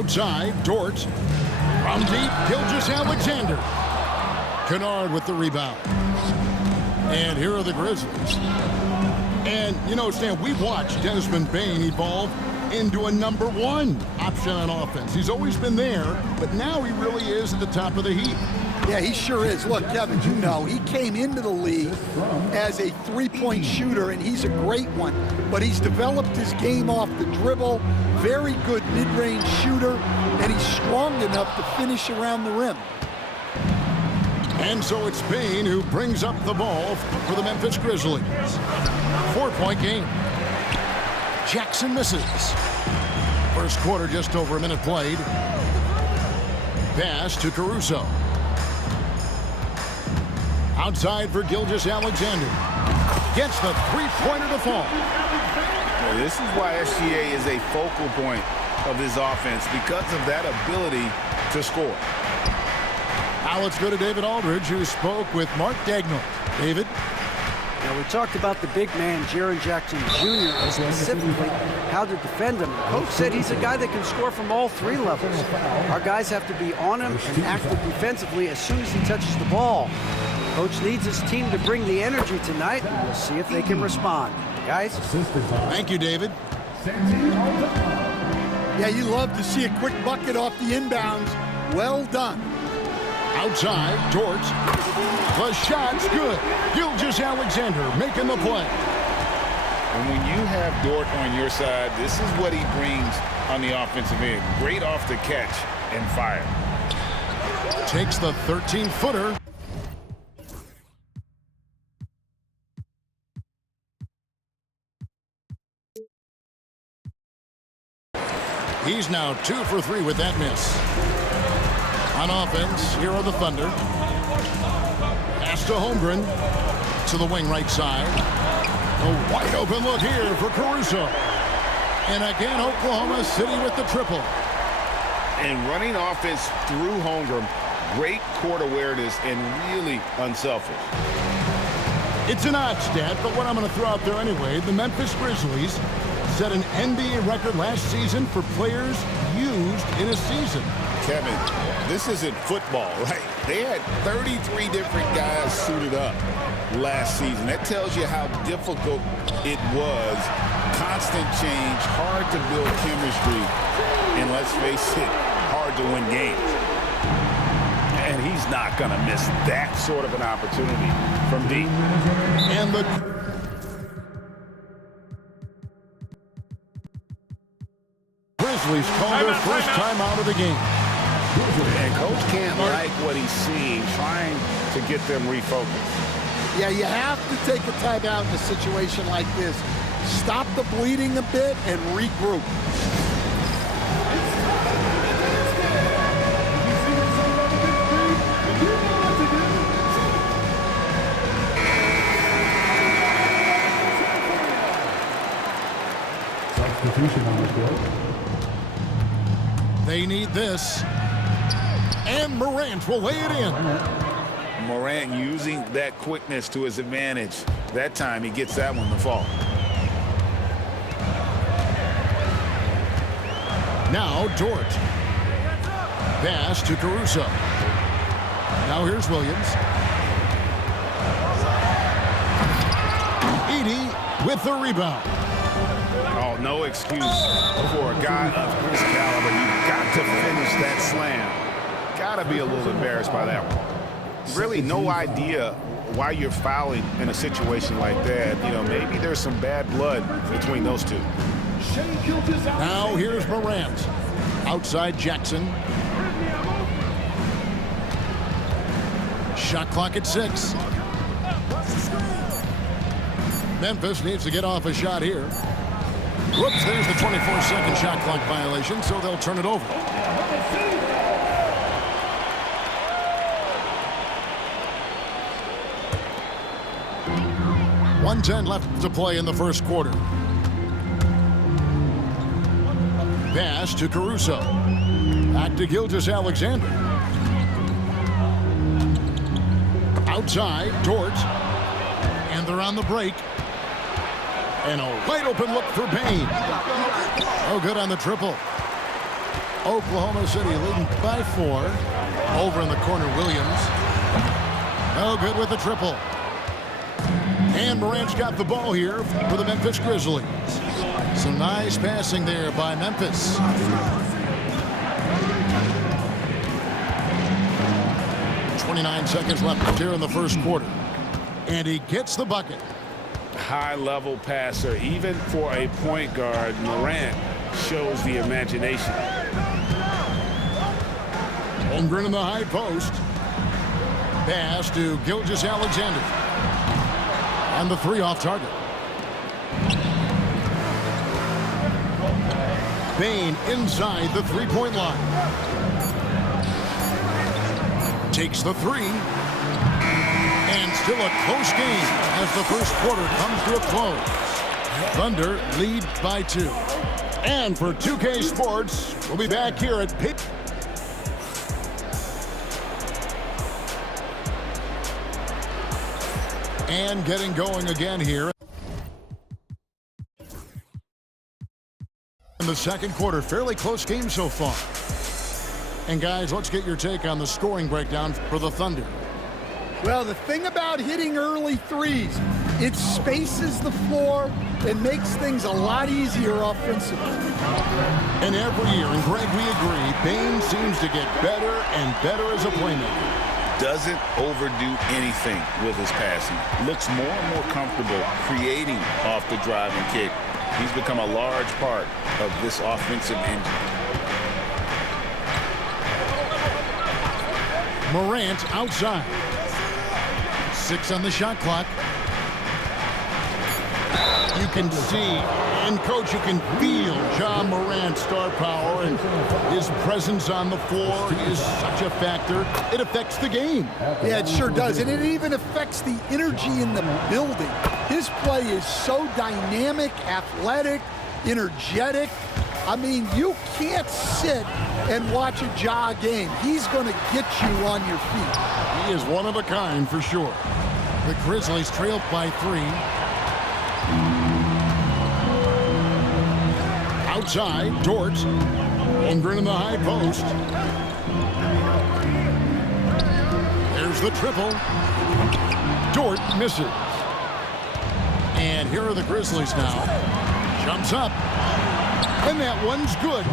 Outside, Dort. From deep, Gilgeous-Alexander. Kennard with the rebound. And here are the Grizzlies. And, you know, Stan, we've watched Desmond Bane evolve into a #1 option on offense. He's always been there, but now he really is at the top of the heap. Yeah, he sure is. Look, Kevin, you know, he came into the league as a three-point shooter, and he's a great one. But he's developed his game off the dribble, very good mid-range shooter, and he's strong enough to finish around the rim. And so it's Bane who brings up the ball for the Memphis Grizzlies. 4-point game. Jackson misses. First quarter, just over a minute played. Pass to Caruso. Outside for Gilgeous-Alexander. Gets the three-pointer to fall. Well, this is why SGA is a focal point of this offense, because of that ability to score. Now let's go to David Aldridge, who spoke with Mark Dagnall. David? Now, we talked about the big man, Jaren Jackson Jr., and specifically how to defend him. Coach said he's a guy that can score from all three levels. Our guys have to be on him and active defensively as soon as he touches the ball. Coach needs his team to bring the energy tonight, and we'll see if they can respond. Guys? Thank you, David. Yeah, you love to see a quick bucket off the inbounds. Well done. Outside, Dort. The shot's good. Gilgeous-Alexander making the play. And when you have Dort on your side, this is what he brings on the offensive end. Great off the catch and fire. Takes the 13-footer. He's now 2 for 3 with that miss. On offense, here are the Thunder. Pass to Holmgren. To the wing right side. A wide open look here for Caruso. And again, Oklahoma City with the triple. And running offense through Holmgren, great court awareness and really unselfish. It's an odd stat, but what I'm going to throw out there anyway, the Memphis Grizzlies set an NBA record last season for players used in a season. Kevin, this isn't football, right? They had 33 different guys suited up last season. That tells you how difficult it was. Constant change, hard to build chemistry, and let's face it, hard to win games. And he's not going to miss that sort of an opportunity from deep. And the Grizzlies call their first time out of the game. And coach can't like what he's seeing, trying to get them refocused. Yeah, you have to take a timeout in a situation like this. Stop the bleeding a bit and regroup. Substitution on the field. They need this. And Morant will lay it in. Morant using that quickness to his advantage. That time he gets that one to fall. Now Dort. Pass to Caruso. Now here's Williams. Edey with the rebound. Oh, no excuse for a guy of his caliber. You've got to finish that slam. Got to be a little embarrassed by that one. Really no idea why you're fouling in a situation like that. You know, maybe there's some bad blood between those two. Now here's Morant. Outside Jackson. Shot clock at 6. Memphis needs to get off a shot here. Whoops, there's the 24-second shot clock violation, so they'll turn it over. .110 left to play in the first quarter. Pass to Caruso. Back to Gilgeous-Alexander. Outside, Dort. And they're on the break. And a wide open look for Bane. Oh, good on the triple. Oklahoma City leading by 4. Over in the corner, Williams. No good with the triple. And Morant's got the ball here for the Memphis Grizzlies. Some nice passing there by Memphis. 29 seconds left here in the first quarter. And he gets the bucket. High-level passer. Even for a point guard, Morant shows the imagination. Holmgren in the high post. Pass to Gilgeous-Alexander. And the 3 off target. Bane inside the three-point line. Takes the 3. And still a close game as the first quarter comes to a close. Thunder lead by 2. And for 2K Sports, we'll be back here at Pitt. And getting going again here in the second quarter. Fairly close game so far. And guys, let's get your take on the scoring breakdown for the Thunder. Well, the thing about hitting early threes, it spaces the floor and makes things a lot easier offensively. And every year, and Greg, we agree, Bane seems to get better and better as a playmaker. Doesn't overdo anything with his passing. Looks more and more comfortable creating off the driving kick. He's become a large part of this offensive engine. Morant outside. 6 on the shot clock. You can see, and coach, you can feel Ja Morant's star power and his presence on the floor. He is such a factor. It affects the game. Yeah, it sure does. And it even affects the energy in the building. His play is so dynamic, athletic, energetic. I mean, you can't sit and watch a Ja game. He's going to get you on your feet. He is one of a kind for sure. The Grizzlies trail by 3. Outside, Dort. Holmgren in the high post. There's the triple. Dort misses. And here are the Grizzlies now. Jumps up. And that one's good.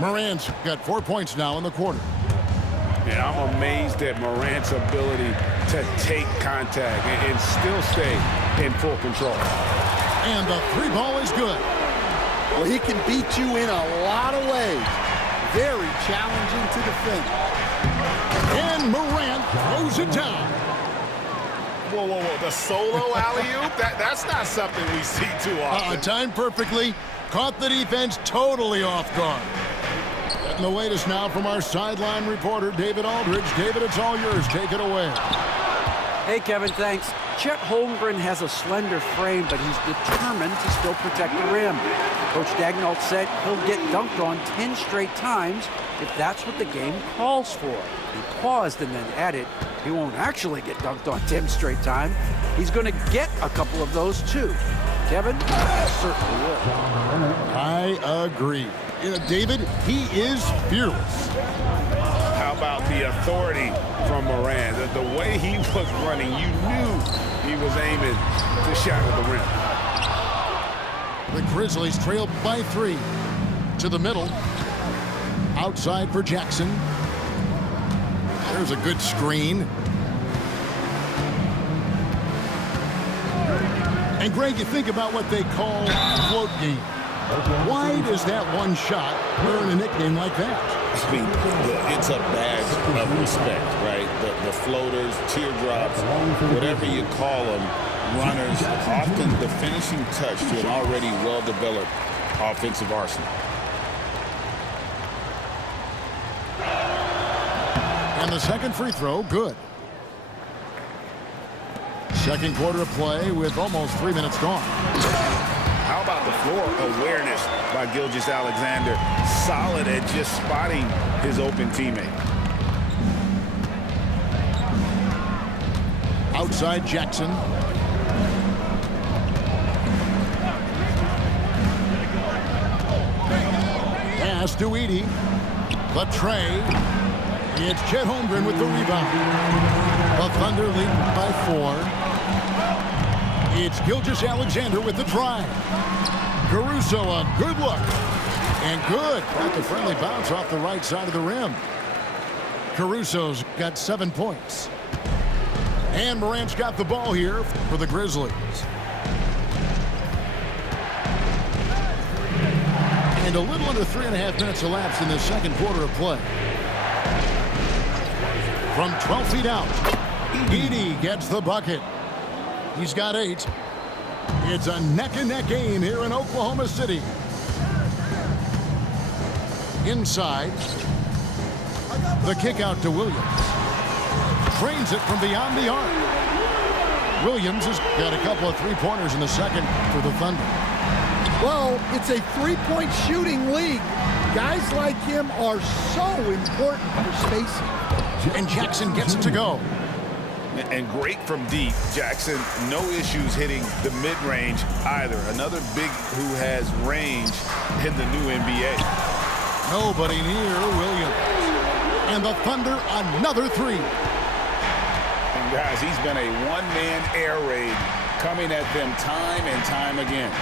Morant's got 4 points now in the quarter. And I'm amazed at Morant's ability to take contact and still stay in full control. And the 3 ball is good. Well, he can beat you in a lot of ways. Very challenging to defend. And Morant throws it down. Whoa, whoa, whoa. The solo alley-oop? That's not something we see too often. Timed perfectly. Caught the defense totally off guard. Getting the latest now from our sideline reporter, David Aldridge. David, it's all yours. Take it away. Hey, Kevin, thanks. Chet Holmgren has a slender frame, but he's determined to still protect the rim. Coach Daigneault said he'll get dunked on 10 straight times if that's what the game calls for. He paused and then added, he won't actually get dunked on 10 straight times. He's going to get a couple of those, too. Kevin? Certainly will. I agree. David, he is fearless. How about the authority from Morant? The way he was running, you knew he was aiming to shatter the rim. The Grizzlies trail by 3. To the middle. Outside for Jackson. There's a good screen. And Greg, you think about what they call float game. Why does that one shot earn a nickname like that? I mean, it's a badge of respect, right? The floaters, teardrops, whatever you call them, runners, often the finishing touch to an already well-developed offensive arsenal. And the second free throw, good. Second quarter of play with almost 3 minutes gone. How about the floor awareness by Gilgeous-Alexander? Solid at just spotting his open teammate. Outside Jackson. Pass to Edie. The tray. It's Chet Holmgren with the rebound. The Thunder lead by 4. It's Gilgeous-Alexander with the drive. Caruso, a good look. And good. Got the friendly bounce off the right side of the rim. Caruso's got 7 points. And Morant's got the ball here for the Grizzlies. And a little under 3.5 minutes elapsed in the second quarter of play. From 12 feet out, Edie gets the bucket. He's got 8. It's a neck-and-neck game here in Oklahoma City. Inside, the kick out to Williams. Trains it from beyond the arc. Williams has got a couple of three-pointers in the second for the Thunder. Well, it's a three-point shooting league. Guys like him are so important for spacing. And Jackson gets it to go. And great from deep. Jackson, no issues hitting the mid-range either. Another big who has range in the new NBA. Nobody near Williams. And the Thunder, another 3. And guys, he's been a one-man air raid coming at them time and time again.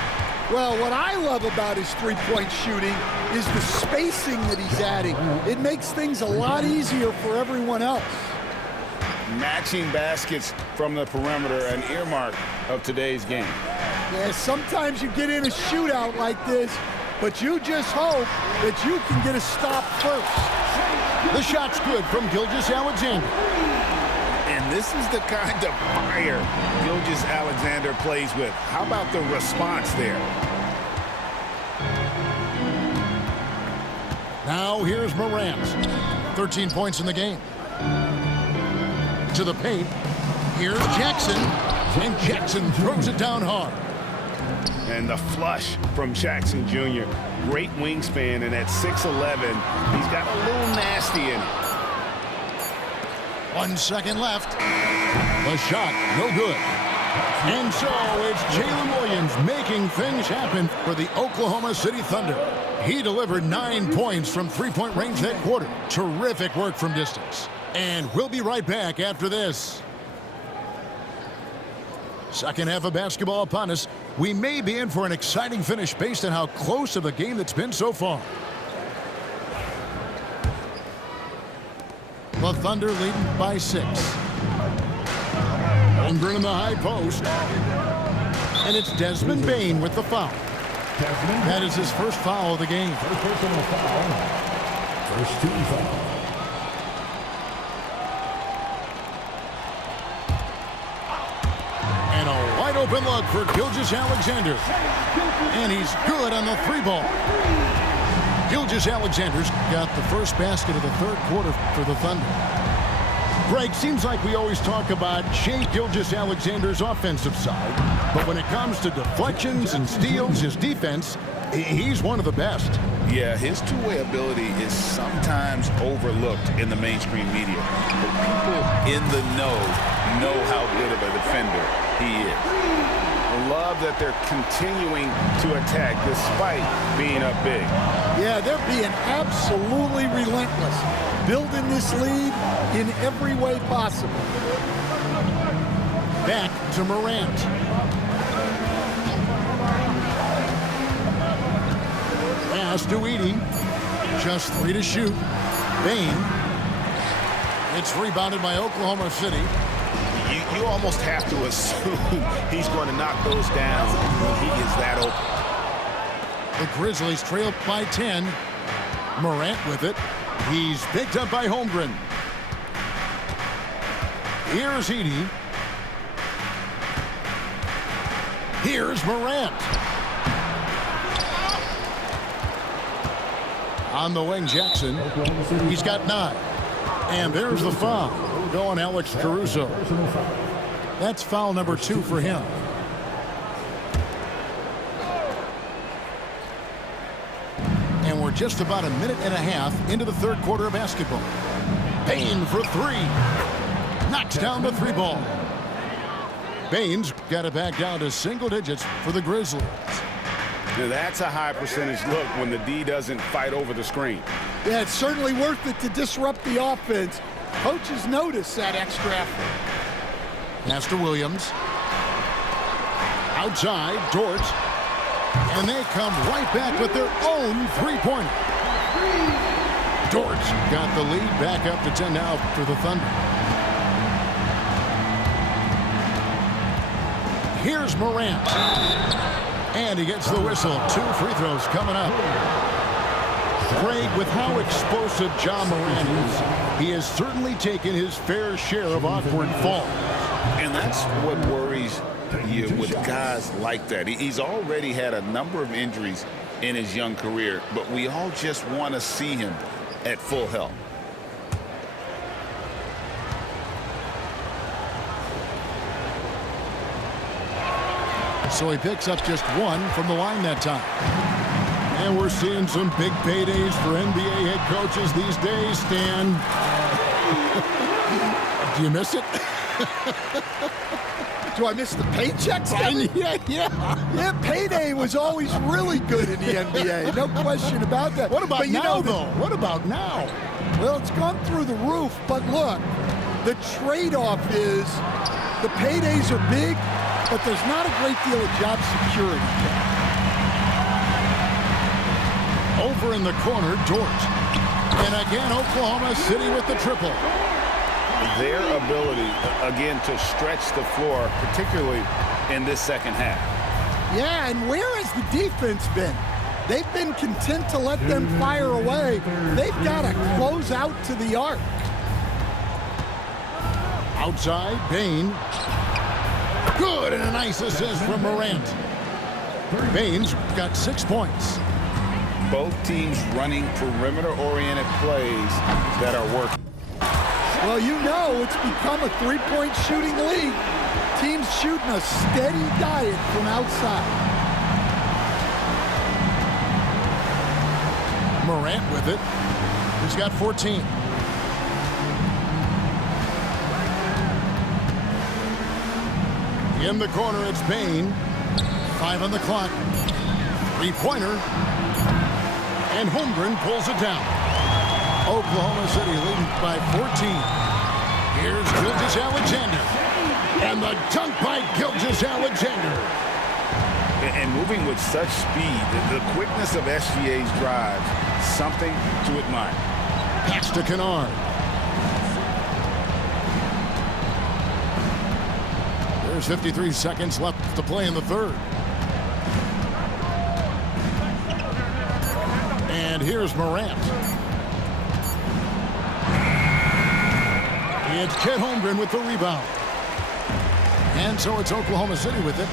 Well, what I love about his three-point shooting is the spacing that he's adding. It makes things a lot easier for everyone else. Matching baskets from the perimeter, an earmark of today's game. Yeah, sometimes you get in a shootout like this, but you just hope that you can get a stop first. The shot's good from Gilgeous-Alexander. And this is the kind of fire Gilgeous-Alexander plays with. How about the response there? Now here's Morant. 13 points in the game. To the paint. Here's Jackson. And Jackson throws it down hard. And the flush from Jackson Jr. Great wingspan, and at 6'11", he's got a little nasty in it. 1 second left. The shot, no good. And so it's Jalen Williams making things happen for the Oklahoma City Thunder. He delivered 9 points from three-point range that quarter. Terrific work from distance. And we'll be right back after this. Second half of basketball upon us. We may be in for an exciting finish based on how close of a game that's been so far. The Thunder leading by 6. Holmgren in the high post. And it's Desmond Bane with the foul. That is his first foul of the game. First team foul. And a wide open look for Gilgeous-Alexander. And he's good on the 3-ball. Gilgeous-Alexander's got the first basket of the third quarter for the Thunder. Greg, seems like we always talk about Shai Gilgeous-Alexander's offensive side, but when it comes to deflections and steals, his defense, he's one of the best. Yeah, his two-way ability is sometimes overlooked in the mainstream media. But people in the know how good of a defender he is. I love that they're continuing to attack despite being up big. Yeah, they're being absolutely relentless, building this lead in every way possible. Back to Morant. Pass to Edie. Just 3 to shoot. Bane. It's rebounded by Oklahoma City. You almost have to assume he's going to knock those down when he is that open. The Grizzlies trail by 10. Morant with it. He's picked up by Holmgren. Here's Edie. Here's Morant. On the wing, Jackson. He's got 9. And there's the foul. Going Alex Caruso. That's foul number 2 for him. And we're just about a minute and a half into the third quarter of basketball. Bane for 3. Knocks down the 3-ball. Bane's got it back down to single digits for the Grizzlies. Now, that's a high percentage look when the D doesn't fight over the screen. Yeah, it's certainly worth it to disrupt the offense. Coaches notice that extra effort. Pass to Williams. Outside, Dort. And they come right back with their own three-pointer. Dort got the lead back up to 10 now for the Thunder. Here's Morant. And he gets the whistle. 2 free throws coming up. Craig, with how explosive Ja Morant is, he has certainly taken his fair share of awkward falls. And that's what worries you with guys like that. He's already had a number of injuries in his young career, but we all just want to see him at full health. So he picks up just 1 from the line that time. And we're seeing some big paydays for NBA head coaches these days, Stan. Do you miss it? Do I miss the paychecks? Yeah, payday was always really good in the NBA. No question about that. What about now, though? What about now? Well, it's gone through the roof, but look, the trade-off is the paydays are big, but there's not a great deal of job security. Over in the corner, Dort. And again, Oklahoma City with the triple. Their ability, again, to stretch the floor, particularly in this second half. Yeah, and where has the defense been? They've been content to let them fire away. They've got to close out to the arc. Outside, Bain. Good, and a nice assist from Morant. Bain's got 6 points. Both teams running perimeter-oriented plays that are working. Well, you know it's become a three-point shooting league. Teams shooting a steady diet from outside. Morant with it. He's got 14. In the corner, it's Bain. 5 on the clock. Three-pointer. And Holmgren pulls it down. Oklahoma City leading by 14. Here's Gilgeous-Alexander. And the dunk by Gilgeous-Alexander. And moving with such speed, the quickness of SGA's drives, something to admire. Pass to Kennard. There's 53 seconds left to play in the third. And here's Morant. It's Chet Holmgren with the rebound. And so it's Oklahoma City with it.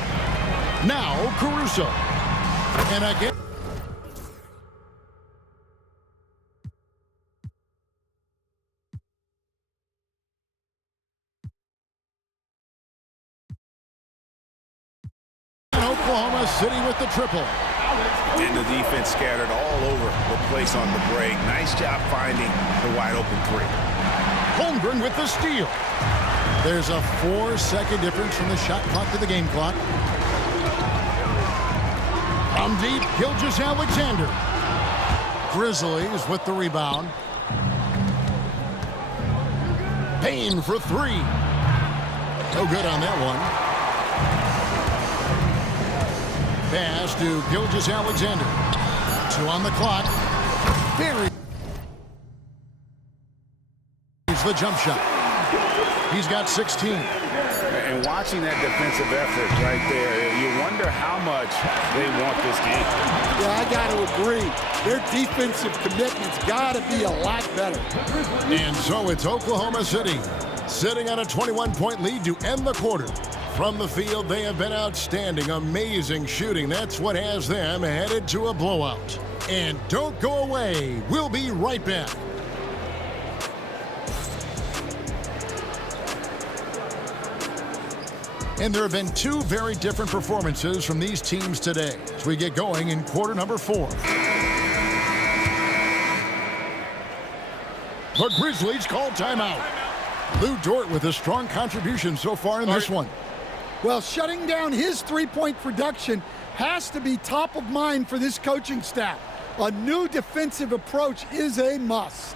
Now Caruso. And again. Oklahoma City with the triple. And the defense scattered all over the place on the break. Nice job finding the wide open three. Holmgren with the steal. There's a 4-second difference from the shot clock to the game clock. From deep, Gilgeous-Alexander. Grizzlies with the rebound. Payne for 3. No good on that one. Pass to Gilgeous-Alexander. 2 on the clock. Buries the jump shot. He's got 16. And watching that defensive effort right there, you wonder how much they want this game. Yeah, I got to agree. Their defensive commitment's got to be a lot better. And so it's Oklahoma City sitting on a 21-point lead to end the quarter. From the field, they have been outstanding, amazing shooting. That's what has them headed to a blowout. And don't go away. We'll be right back. And there have been 2 very different performances from these teams today as we get going in quarter number 4. The Grizzlies call timeout. Lou Dort with a strong contribution so far in this one. Well, shutting down his three-point production has to be top of mind for this coaching staff. A new defensive approach is a must.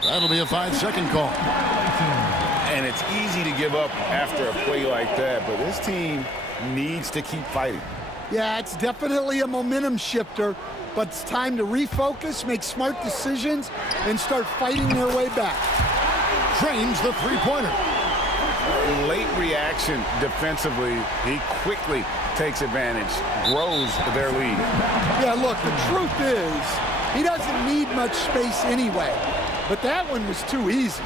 That'll be a 5-second call. And it's easy to give up after a play like that, but this team needs to keep fighting. Yeah, it's definitely a momentum shifter, but it's time to refocus, make smart decisions, and start fighting their way back. Drains the three-pointer. Late reaction defensively. He quickly takes advantage, grows their lead. Yeah, look, the truth is, he doesn't need much space anyway, but that one was too easy.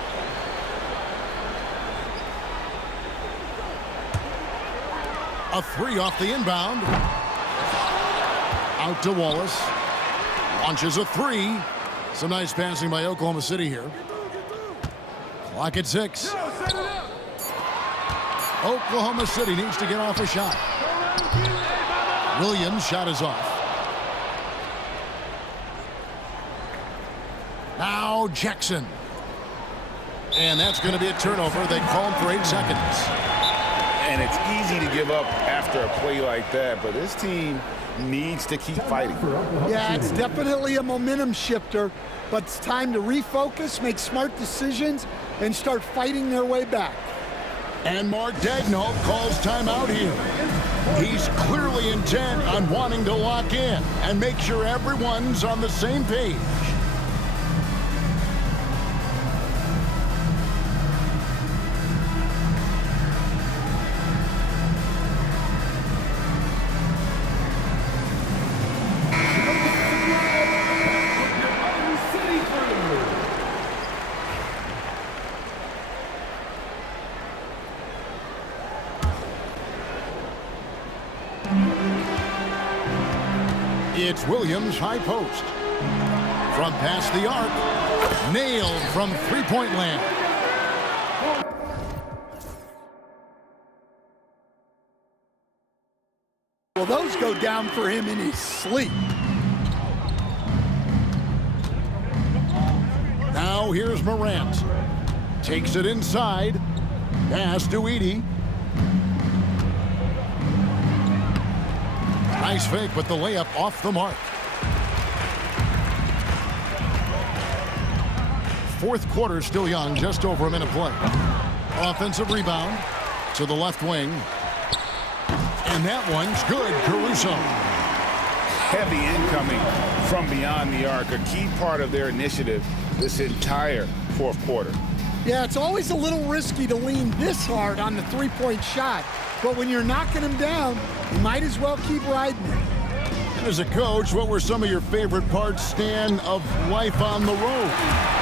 A three off the inbound. Out to Wallace. Launches a three. Some nice passing by Oklahoma City here. Clock at 6. Oklahoma City needs to get off a shot. Williams' shot is off. Now Jackson. And that's going to be a turnover. They call him for 8 seconds. And it's easy to give up after a play like that, but this team needs to keep fighting. Yeah, it's definitely a momentum shifter, but it's time to refocus, make smart decisions, and start fighting their way back. And Mark Daigneault calls timeout here. He's clearly intent on wanting to lock in and make sure everyone's on the same page. It's Williams, high post. From past the arc. Nailed from three-point land. Well, those go down for him in his sleep. Now here's Morant. Takes it inside. Pass to Edey. Nice fake, but the layup off the mark. Fourth quarter still young, just over a minute play. Offensive rebound to the left wing. And that one's good, Caruso. Heavy incoming from beyond the arc, a key part of their initiative this entire fourth quarter. Yeah, it's always a little risky to lean this hard on the three-point shot, but when you're knocking him down, you might as well keep riding it. And as a coach, what were some of your favorite parts, Stan, of life on the road?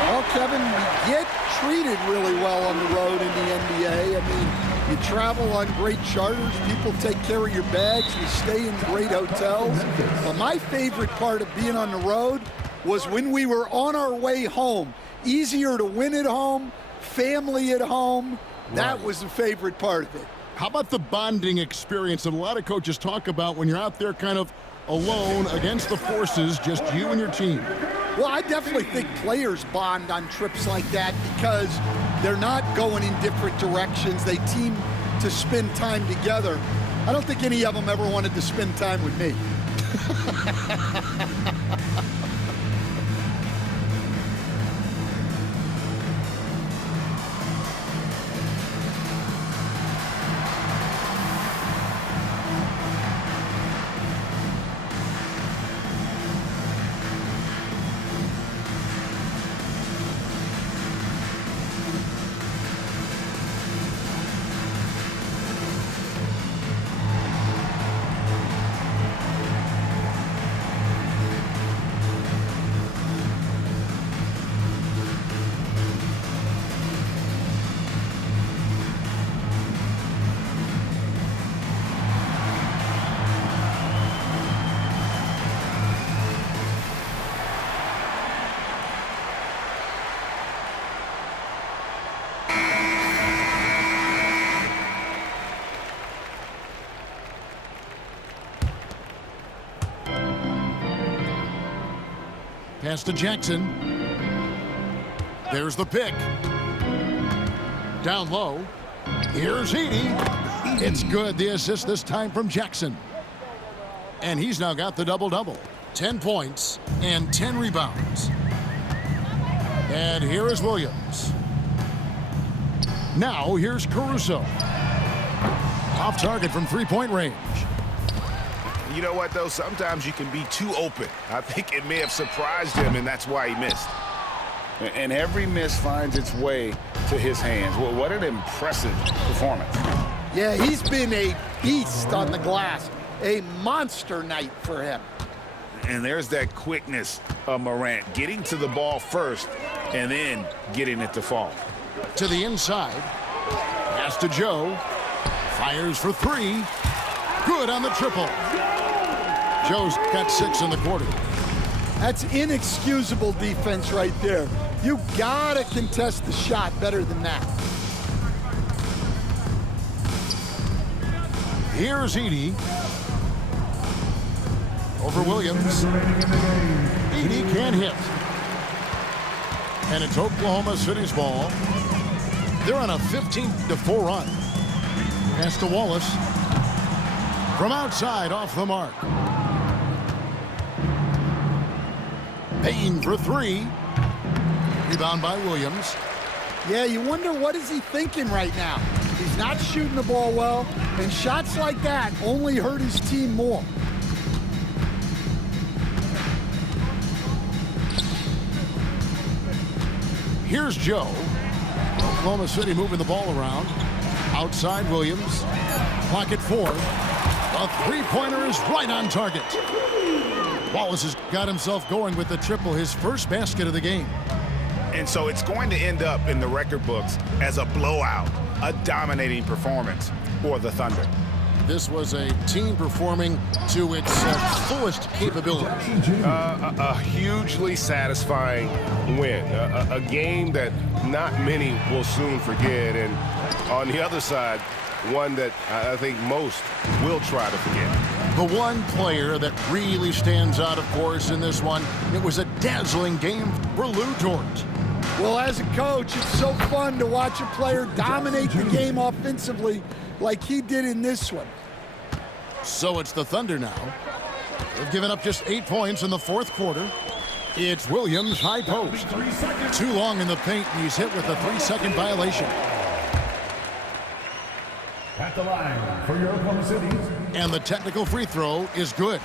Well, Kevin, we get treated really well on the road in the NBA. I mean, you travel on great charters, people take care of your bags, you stay in great hotels. But my favorite part of being on the road was when we were on our way home. Easier to win at home, family at home. That was the favorite part of it. How about the bonding experience that a lot of coaches talk about when you're out there kind of alone against the forces, just you and your team? Well, I definitely think players bond on trips like that because they're not going in different directions. They team to spend time together. I don't think any of them ever wanted to spend time with me. Pass to Jackson. There's the pick. Down low. Here's Edie. It's good. The assist this time from Jackson. And he's now got the double-double. 10 points and 10 rebounds. And here is Williams. Now here's Caruso. Off target from three-point range. You know what, though? Sometimes you can be too open. I think it may have surprised him, and that's why he missed. And every miss finds its way to his hands. Well, what an impressive performance. Yeah, he's been a beast on the glass. A monster night for him. And there's that quickness of Morant, getting to the ball first and then getting it to fall. To the inside. Pass to Joe. Fires for three. Good on the triple. Joe's got 6 in the quarter. That's inexcusable defense right there. You gotta contest the shot better than that. Here's Edie. Over Williams. Edie can't hit. And it's Oklahoma City's ball. They're on a 15-4 run. Pass to Wallace. From outside, off the mark. Payne for three. Rebound by Williams. Yeah, you wonder what is he thinking right now. He's not shooting the ball well, and shots like that only hurt his team more. Here's Joe. Oklahoma City moving the ball around. Outside Williams. Clock at 4. A three-pointer is right on target. Wallace has got himself going with the triple, his first basket of the game. And so it's going to end up in the record books as a blowout, a dominating performance for the Thunder. This was a team performing to its fullest capability. A hugely satisfying win. A game that not many will soon forget. And on the other side, one that I think most will try to forget. The one player that really stands out, of course, in this one, it was a dazzling game for Lou Dort. Well, as a coach, it's so fun to watch a player dominate the game offensively like he did in this one. So it's the Thunder now. They've given up just 8 points in the fourth quarter. It's Williams, high post. Too long in the paint, and he's hit with a 3-second violation. At the line for your Oklahoma City. And the technical free throw is good.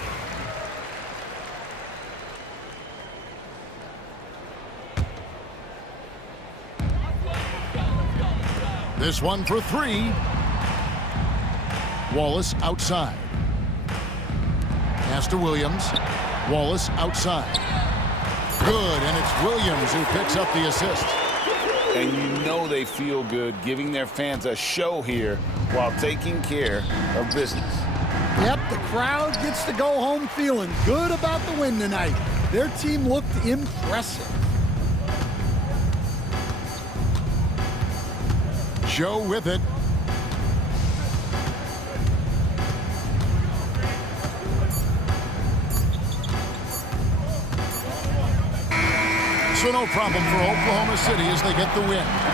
This one for three. Wallace outside. Pass to Williams. Wallace outside. Good, and it's Williams who picks up the assist. And you know they feel good giving their fans a show here while taking care of business. Yep, the crowd gets to go home feeling good about the win tonight. Their team looked impressive. Joe with it. So no problem for Oklahoma City as they get the win.